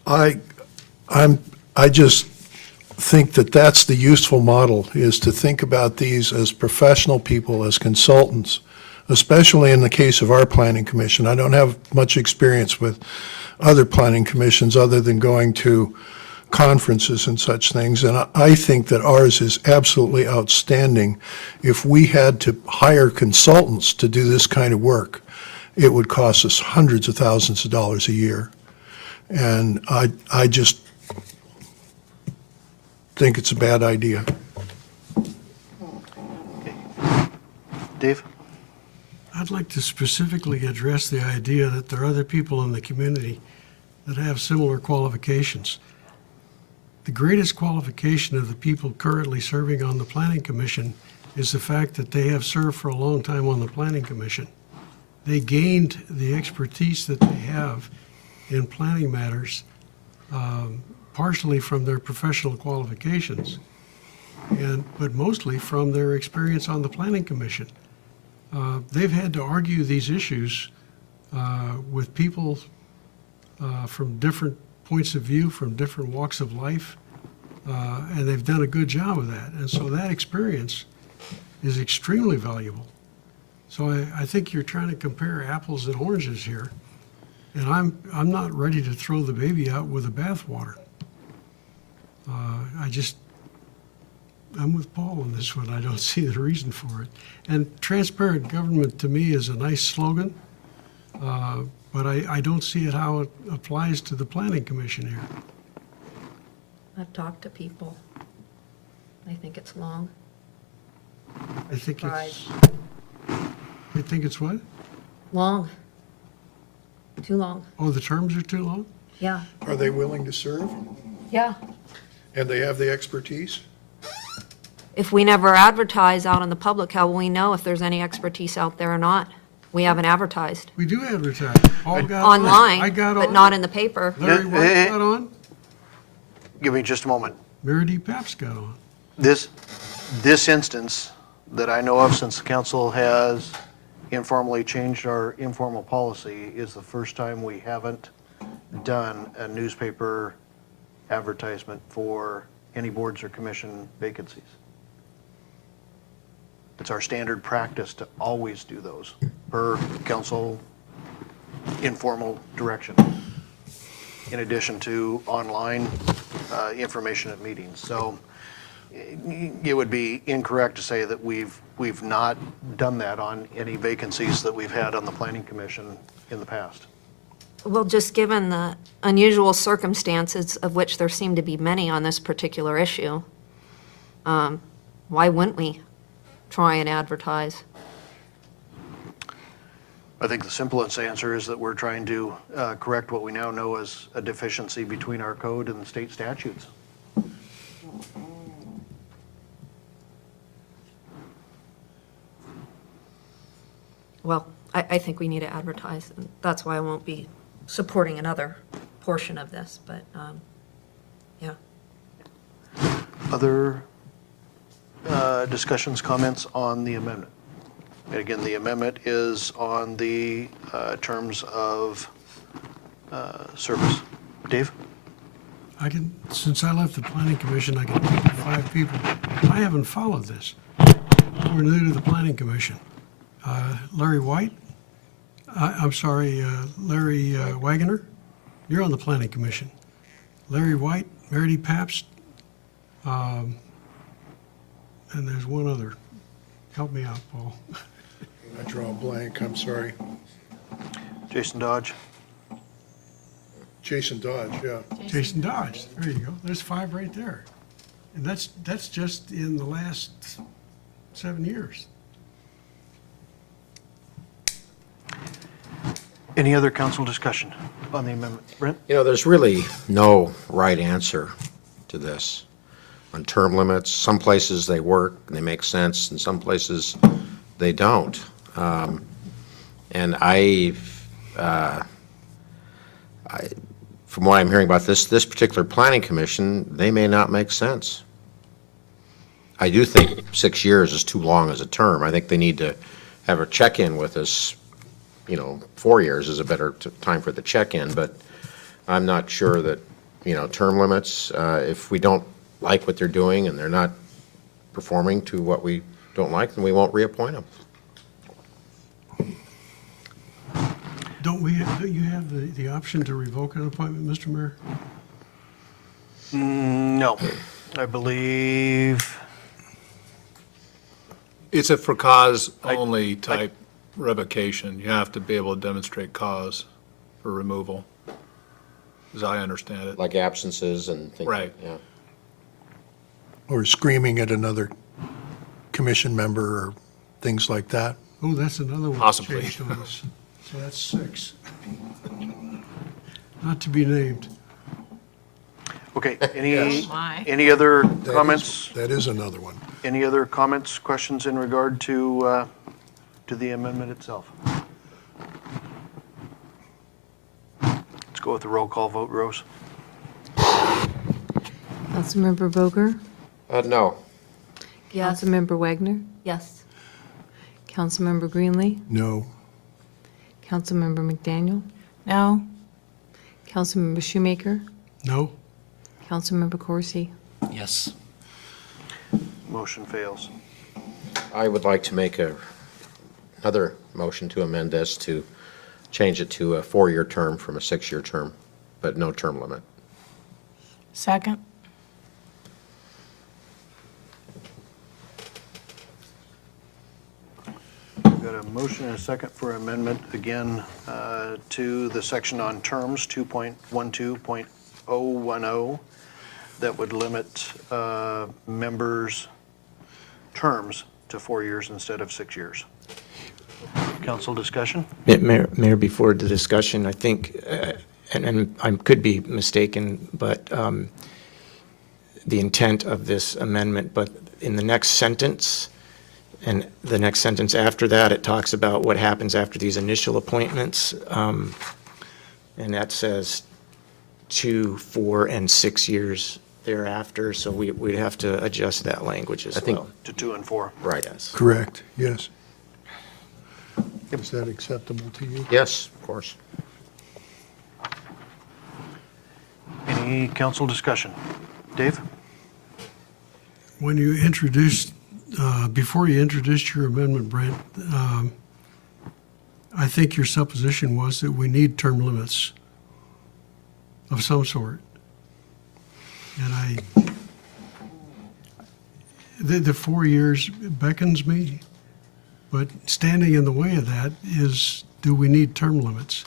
I just think that that's the useful model, is to think about these as professional people, as consultants, especially in the case of our planning commission. I don't have much experience with other planning commissions other than going to conferences and such things, and I think that ours is absolutely outstanding. If we had to hire consultants to do this kind of work, it would cost us hundreds of thousands of dollars a year. And I just think it's a bad idea. Dave? I'd like to specifically address the idea that there are other people in the community that have similar qualifications. The greatest qualification of the people currently serving on the Planning Commission is the fact that they have served for a long time on the Planning Commission. They gained the expertise that they have in planning matters partially from their professional qualifications, but mostly from their experience on the Planning Commission. They've had to argue these issues with people from different points of view, from different walks of life, and they've done a good job of that. And so that experience is extremely valuable. So I think you're trying to compare apples and oranges here, and I'm not ready to throw the baby out with the bathwater. I'm with Paul on this one. I don't see the reason for it. And transparent government to me is a nice slogan, but I don't see it how it applies to the planning commission here. I've talked to people. I think it's long. I think Right. it's, I think it's what? Long. Too long. Oh, the terms are too long? Yeah. Are they willing to serve? Yeah. And they have the expertise? If we never advertise out in the public, how will we know if there's any expertise out there or not? We haven't advertised. We do advertise. Paul got on. Online, I got but on. not in the paper. Larry White got on. Give me just a moment. Mary D. Paps got on. This instance that I know of, since the council has informally changed our informal policy, is the first time we haven't done a newspaper advertisement for any boards or commission vacancies. It's our standard practice to always do those per council informal direction, in addition to online information at meetings. So it would be incorrect to say that we've not done that on any vacancies that we've had on the planning commission in the past. Well, just given the unusual circumstances, of which there seem to be many on this particular issue, why wouldn't we try and advertise? I think the simplest answer is that we're trying to correct what we now know as a deficiency between our code and the state statutes. Well, I think we need to advertise, and that's why I won't be supporting another portion of this, but, yeah. Other discussions, comments on the amendment? And again, the amendment is on the terms of service. Dave? Since I left the planning commission, I can think of 5 people. I haven't followed this. We're new to the planning commission. Larry White, I'm sorry, Larry Wagoner, you're on the planning commission. Larry White, Mary D. Pabst, and there's one other. Help me out, Paul. I draw a blank, I'm sorry. Jason Dodge? Jason Dodge, yeah. Jason Dodge, there you go. There's 5 right there. And that's just in the last 7 years. Any other council discussion on the amendment? Brent? You know, there's really no right answer to this. On term limits, some places they work, and they make sense, and some places they don't. And from what I'm hearing about this particular planning commission, they may not make sense. I do think 6 years is too long as a term. I think they need to have a check-in with us. 4 years is a better time for the check-in, but I'm not sure that, term limits, if we don't like what they're doing and they're not performing to what we don't like, then we won't reappoint them. Don't you have the option to revoke an appointment, Mr. Mayor? No. I believe, It's a for cause only type revocation. You have to be able to demonstrate cause for removal, as I understand it. Like absences and things. Right. Yeah. Or screaming at another commission member or things like that. Oh, that's another one. Possibly. Changed on us. So that's 6. Not to be named. okay, My. any other That is- comments? That is another one. Any other comments, questions in regard to the amendment itself? Let's go with the roll call vote, Rose. Councilmember Boger, No. Yes. Councilmember Wagner, Yes. Councilmember Greenlee, No. Councilmember McDaniel, No. Councilmember Shoemaker, No? Councilmember Corsi. Yes. Motion fails. I would like to make another motion to amend this to change it to a 4-year term from a 6-year term, but no term limit. Second. We Got a motion and a second for amendment again to the section on terms, 2.12.010, that would limit members' terms to 4 years instead of 6 years. Council discussion? Mayor, before the discussion, I think, and I could be mistaken, but the intent of this amendment, but in the next sentence, and the next sentence after that, it talks about what happens after these initial appointments. And that says 2, 4, and 6 years thereafter, so we'd have to adjust that language as well. To 2 and 4. Right. Yes. Correct, yes. Is that acceptable to you? Yes, of course. Any council discussion? Dave? When you introduced, before you introduced your amendment, Brent, I think your supposition was that we need term limits of some sort. And the 4 years beckons me, but standing in the way of that is, do we need term limits?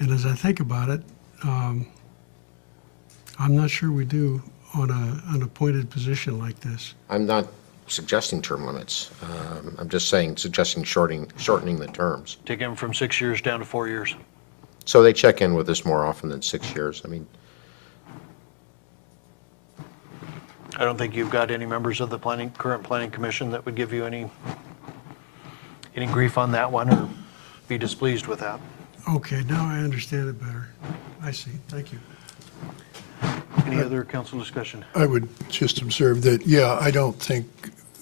And as I think about it, I'm not sure we do on an appointed position like this. I'm not suggesting term limits. I'm just saying, suggesting shortening the terms. Taking them from 6 years down to 4 years. So they check in with us more often than 6 years. I mean, I don't think you've got any members of the current planning commission that would give you any grief on that one or be displeased with that. Okay, now I understand it better. I see, thank you. Any other council discussion? I would just observe that, yeah, I don't think,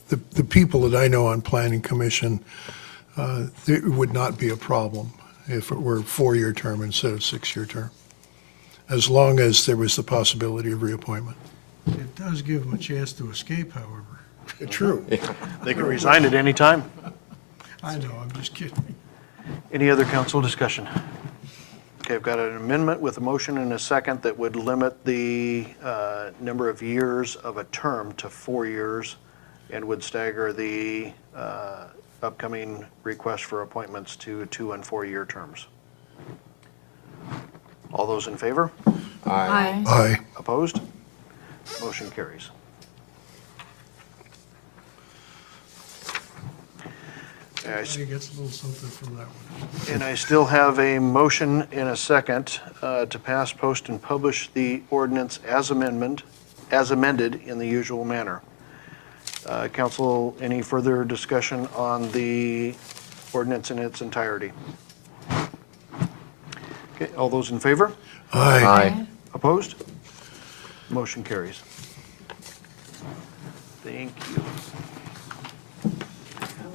the people that I know on Planning Commission, it would not be a problem if it were a 4-year term instead of 6-year term, as long as there was the possibility of reappointment. It does give them a chance to escape, however. True. They can resign at any time. I know, I'm just kidding. Any other council discussion? Okay, I've got an amendment with a motion and a second that would limit the number of years of a term to 4 years and would stagger the upcoming request for appointments to 2 and 4 year terms. All those in favor? Aye. Aye. Opposed? Motion carries. He gets a little something from that one. And I still have a motion and a second to pass, post, and publish the ordinance as amended in the usual manner. Council, any further discussion on the ordinance in its entirety? Okay, all those in favor? Aye. aye. Opposed? Motion carries. Thank you.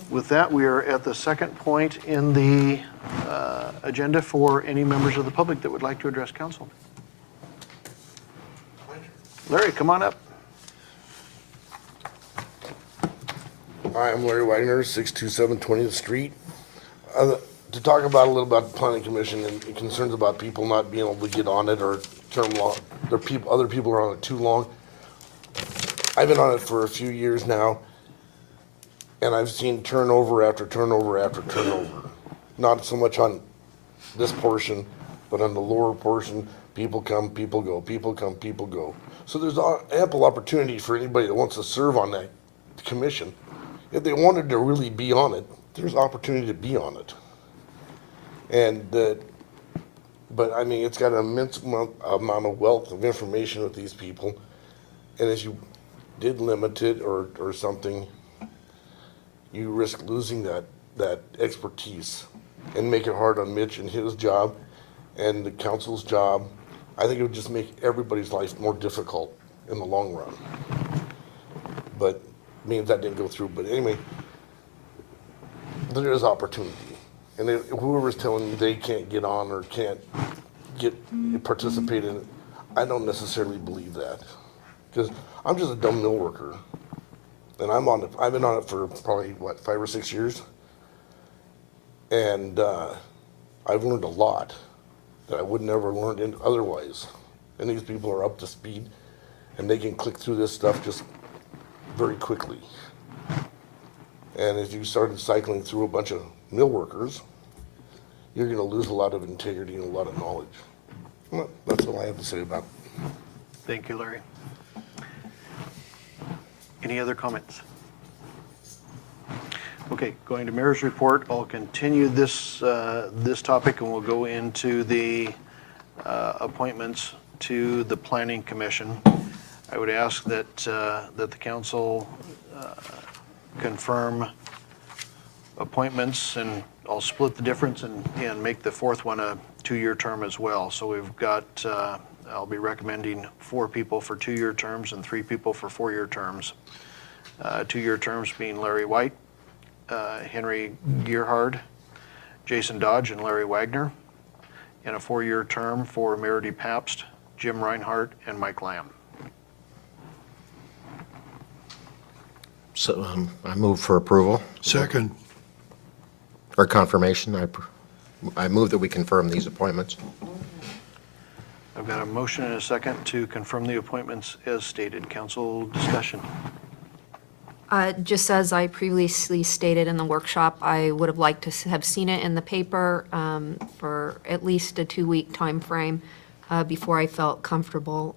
With that, we are at the second point in the agenda for any members of the public that would like to address council. Larry, come on up. Hi, I'm Larry Wagner, 627 20th Street. To talk about a little about the planning commission and concerns about people not being able to get on it or term long, other people are on it too long. I've been on it for a few years now, and I've seen turnover after turnover after turnover. Not so much on this portion, but on the lower portion, people come, people go, people come, people go. So there's ample opportunity for anybody that wants to serve on that commission. If they wanted to really be on it, there's opportunity to be on it. But I mean, it's got an immense amount of wealth of information with these people. And as you did limit it or something, you risk losing that expertise and make it hard on Mitch and his job and the council's job. I think it would just make everybody's life more difficult in the long run. But means that didn't go through. But anyway, there is opportunity. And whoever's telling you they can't get on or can't participate in it, I don't necessarily believe that. Because I'm just a dumb mill worker. And I've been on it for probably, 5 or 6 years? And I've learned a lot that I would never learned otherwise. And these people are up to speed, and they can click through this stuff just very quickly. And as you started cycling through a bunch of mill workers, you're gonna lose a lot of integrity and a lot of knowledge. Well, that's all I have to say about it. Thank you, Larry. Any other comments? Okay, going to Mayor's report, I'll continue this topic and we'll go into the appointments to the Planning Commission. I would ask that the council confirm appointments, and I'll split the difference and make the fourth one a 2-year term as well. So we've got, I'll be recommending 4 people for 2-year terms and 3 people for 4-year terms. 2-year terms being Larry White, Henry Gearhard, Jason Dodge, and Larry Wagner, and a 4-year term for Meredy Pabst, Jim Reinhardt, and Mike Lamb. So I move for approval Second. or confirmation. I move that we confirm these appointments. I've got a motion and a second to confirm the appointments as stated. Council discussion. Just as I previously stated in the workshop, I would have liked to have seen it in the paper for at least a 2-week timeframe before I felt comfortable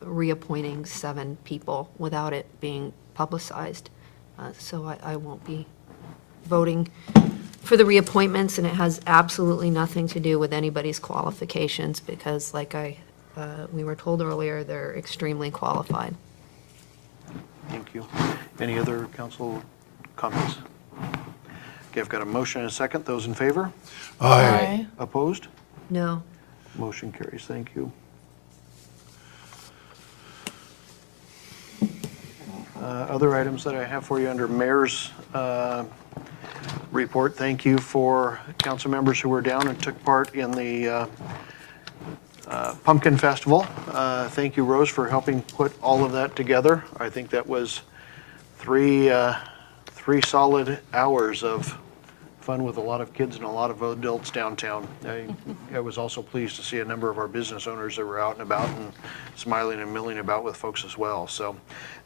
reappointing 7 people without it being publicized. So I won't be voting for the reappointments, and it has absolutely nothing to do with anybody's qualifications because, like we were told earlier, they're extremely qualified. Thank you. Any other council comments? Okay, I've got a motion and a second. Those in favor? Aye. Opposed? No. Motion carries. Thank you. Other items that I have for you under Mayor's report. Thank you for council members who were down and took part in the Pumpkin Festival. Thank you, Rose, for helping put all of that together. I think that was three solid hours of fun with a lot of kids and a lot of adults downtown. I was also pleased to see a number of our business owners that were out and about and smiling and milling about with folks as well. So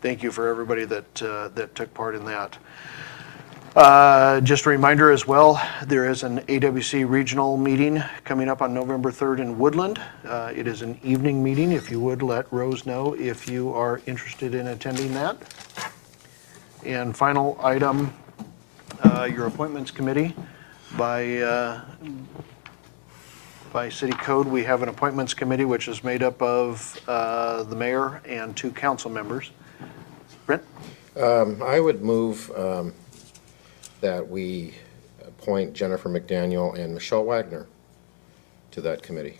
thank you for everybody that took part in that. Just a reminder as well, there is an AWC regional meeting coming up on November 3rd in Woodland. It is an evening meeting. If you would, let Rose know if you are interested in attending that. And final item, your appointments committee. By city code, we have an appointments committee which is made up of the mayor and 2 council members. Brent? I would move that we appoint Jennifer McDaniel and Michelle Wagner to that committee.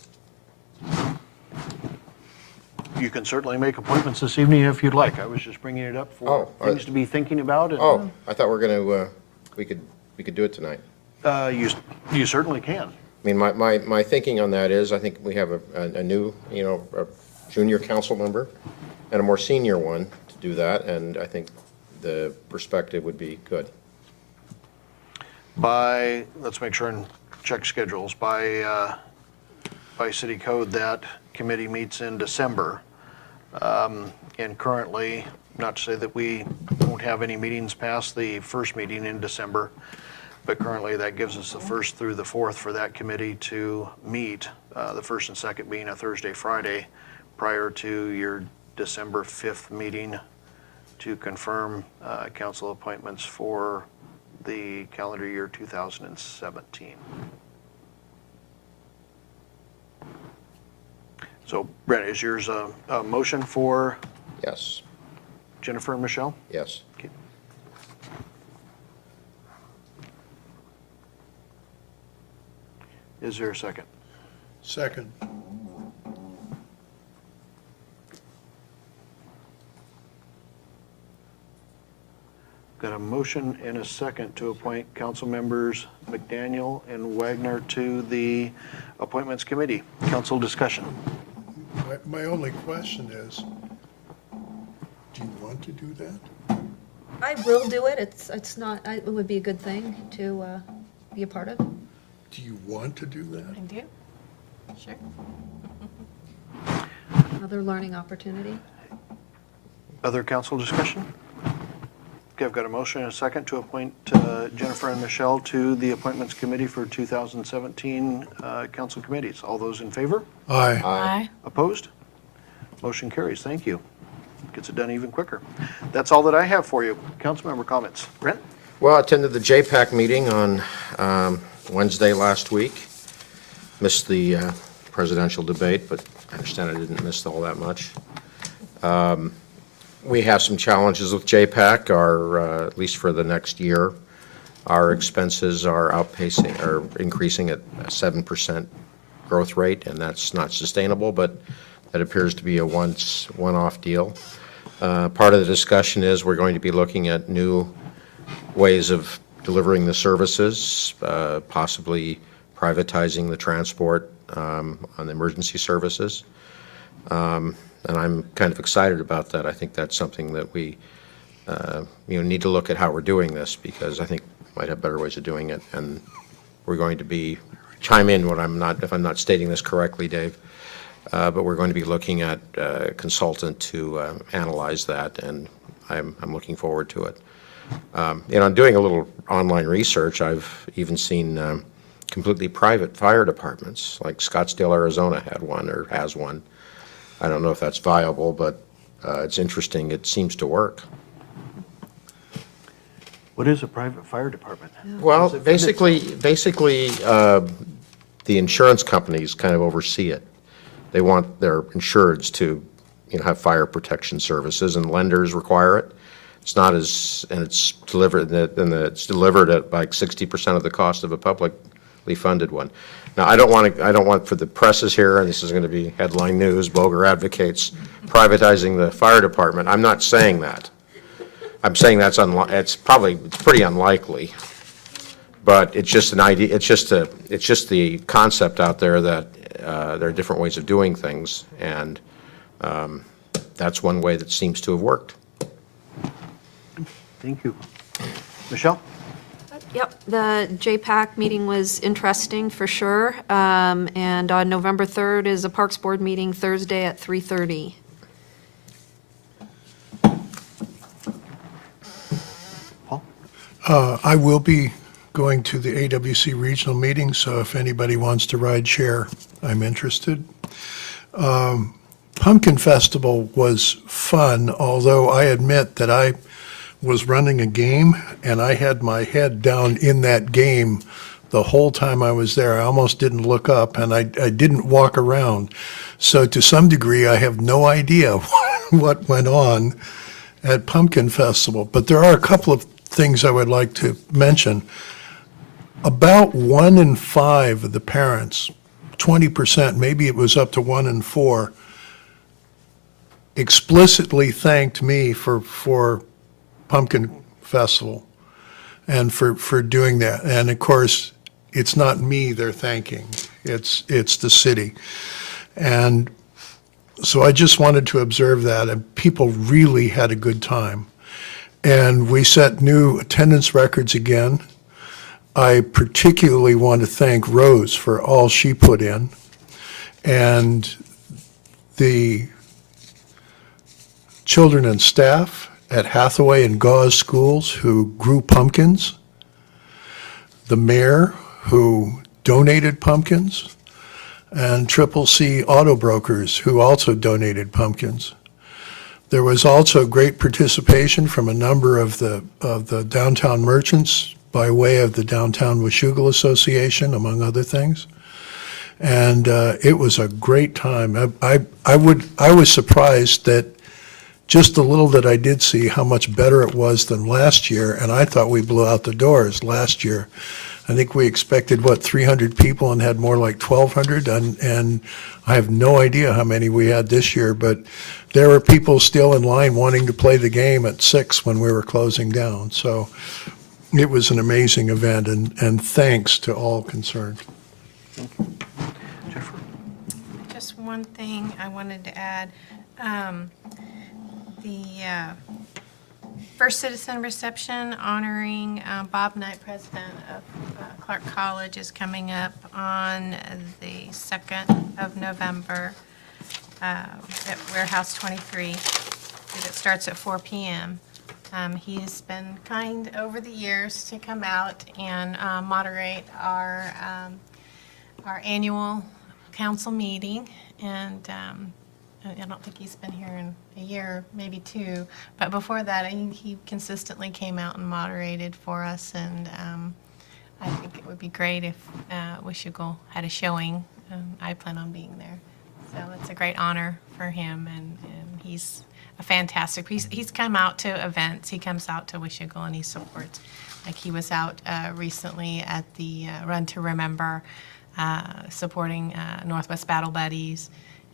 You can certainly make appointments this evening if you'd like. I was just bringing it up for things to be thinking about. Oh, I thought we were going to, we could do it tonight. You certainly can. I mean, my thinking on that is, I think we have a new, a junior council member and a more senior one to do that, and I think the perspective would be good. Let's make sure and check schedules. By city code, that committee meets in December. And currently, not to say that we won't have any meetings past the first meeting in December, but currently that gives us the 1st through the 4th for that committee to meet, the 1st and 2nd being a Thursday, Friday, prior to your December 5th meeting to confirm council appointments for the calendar year 2017. So Brent, is yours a motion for Yes. Jennifer and Michelle? Yes. Okay. Is there a second? Second. Got a motion and a second to appoint council members McDaniel and Wagner to the Appointments Committee. Council discussion. My only question is, do you want to do that? I will do it. It's not, it would be a good thing to be a part of. Do you want to do that? I do. Sure. Another learning opportunity. Other council discussion? Okay, I've got a motion and a second to appoint Jennifer and Michelle to the Appointments Committee for 2017 council committees. All those in favor? Aye. Aye. Opposed? Motion carries. Thank you. Gets it done even quicker. That's all that I have for you. Councilmember comments. Brent? Well, I attended the JPAC meeting on Wednesday last week. Missed the presidential debate, but I understand I didn't miss all that much. We have some challenges with JPAC, at least for the next year. Our expenses are increasing at a 7% growth rate, and that's not sustainable, but that appears to be a one-off deal. Part of the discussion is we're going to be looking at new ways of delivering the services, possibly privatizing the transport on the emergency services. And I'm kind of excited about that. I think that's something that we need to look at how we're doing this, because I think we might have better ways of doing it. And we're going to be, chime in if I'm not stating this correctly, Dave, but we're going to be looking at a consultant to analyze that, and I'm looking forward to it. Doing a little online research, I've even seen completely private fire departments, like Scottsdale, Arizona had one or has one. I don't know if that's viable, but it's interesting. It seems to work. What is a private fire department? Well, basically, the insurance companies kind of oversee it. They want their insureds to, have fire protection services, and lenders require it. It's not it's delivered at like 60% of the cost of a publicly funded one. Now, I don't want for the presses here, and this is going to be headline news, Boger advocates privatizing the fire department. I'm not saying that. I'm saying it's pretty unlikely. But it's just an idea, it's just the concept out there that there are different ways of doing things, and that's one way that seems to have worked. Thank you. Michelle? Yep, the JPAC meeting was interesting for sure. And on November 3rd is a Parks Board meeting, Thursday at 3:30. Paul? I will be going to the AWC regional meeting, so if anybody wants to ride share, I'm interested. Pumpkin Festival was fun, although I admit that I was running a game and I had my head down in that game the whole time I was there. I almost didn't look up, and I didn't walk around. So to some degree, I have no idea what went on at Pumpkin Festival. But there are a couple of things I would like to mention. About 1 in 5 of the parents, 20%, maybe it was up to 1 in 4, explicitly thanked me for Pumpkin Festival and for doing that. And of course, it's not me they're thanking, it's the city. And so I just wanted to observe that, and people really had a good time. And we set new attendance records again. I particularly want to thank Rose for all she put in, and the children and staff at Hathaway and Gauze schools who grew pumpkins, the mayor who donated pumpkins, and Triple C Auto Brokers who also donated pumpkins. There was also great participation from a number of the downtown merchants by way of the Downtown Washougal Association, among other things. And it was a great time. I was surprised that just the little that I did see, how much better it was than last year, and I thought we blew out the doors last year. I think we expected, 300 people and had more like 1,200, and I have no idea how many we had this year, but there were people still in line wanting to play the game at 6 when we were closing down. So it was an amazing event, and thanks to all concerned. Jennifer? Just one thing I wanted to add. The first citizen reception honoring Bob Knight, president of Clark College, is coming up on the 2nd of November at Warehouse 23. It starts at 4 p.m. He's been kind over the years to come out and moderate our annual council meeting. And I don't think he's been here in a year, maybe two. But before that, he consistently came out and moderated for us. And I think it would be great if Washougal had a showing. I plan on being there. So it's a great honor for him, and he's a fantastic, he's come out to events, he comes out to Washougal and he supports. Like he was out recently at the Run to Remember, supporting Northwest Battle Buddies,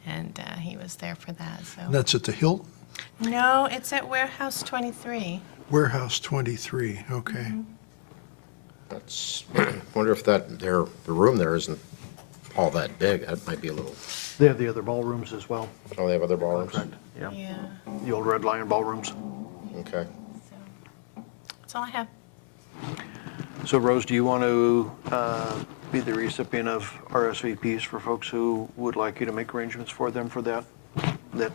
and he was there for that, so. That's at the Hilton? No, it's at Warehouse 23. Warehouse 23, okay. That's, wonder if the room there isn't all that big. That might be a little, They have the other ballrooms as well. oh, they have other ballrooms? Correct, yeah. Yeah, The old Red Lion ballrooms. Okay. so, that's all I have. So Rose, do you want to be the recipient of RSVPs for folks who would like you to make arrangements for them for that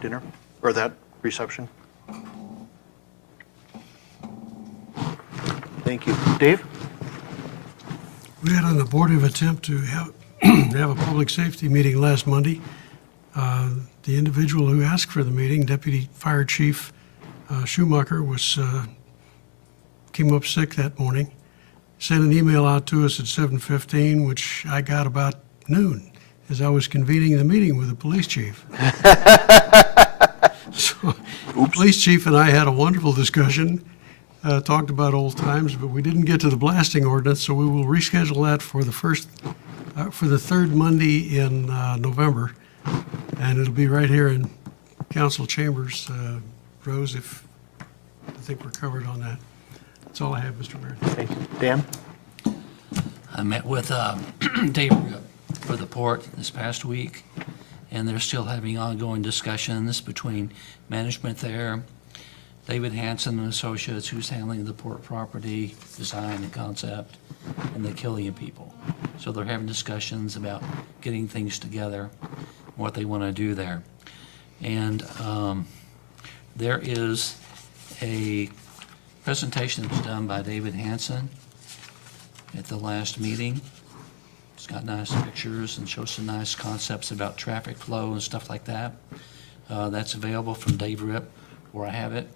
dinner, or that reception? Thank you. Dave? We had an abortive attempt to have a public safety meeting last Monday. The individual who asked for the meeting, Deputy Fire Chief Schumacher, came up sick that morning. Sent an email out to us at 7:15, which I got about noon, as I was convening the meeting with the police chief. So, the police chief and I had a wonderful discussion, talked about old times, but we didn't get to the blasting ordinance, so we will reschedule that for the third Monday in November, and it'll be right here in council chambers. Rose, if I think we're covered on that. That's all I have, Mr. Mayor. Thank you. Dan? I met with Dave for the port this past week, and they're still having ongoing discussions between management there, David Hanson and Associates, who's handling the port property, design and concept, and the Killian people. So they're having discussions about getting things together, what they want to do there. And there is a presentation that was done by David Hanson at the last meeting. It's got nice pictures and shows some nice concepts about traffic flow and stuff like that. That's available from Dave Rip, where I have it.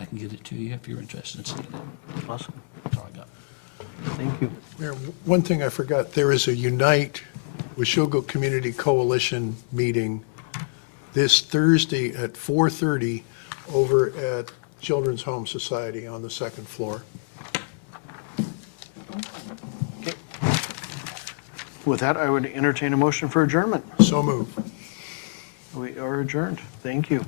I can get it to you if you're interested in seeing it. Awesome. That's all I got. Thank you. Mayor, one thing I forgot, there is a Unite Washougal Community Coalition meeting this Thursday at 4:30 over at Children's Home Society on the second floor. With that, I would entertain a motion for adjournment. So moved. We are adjourned. Thank you.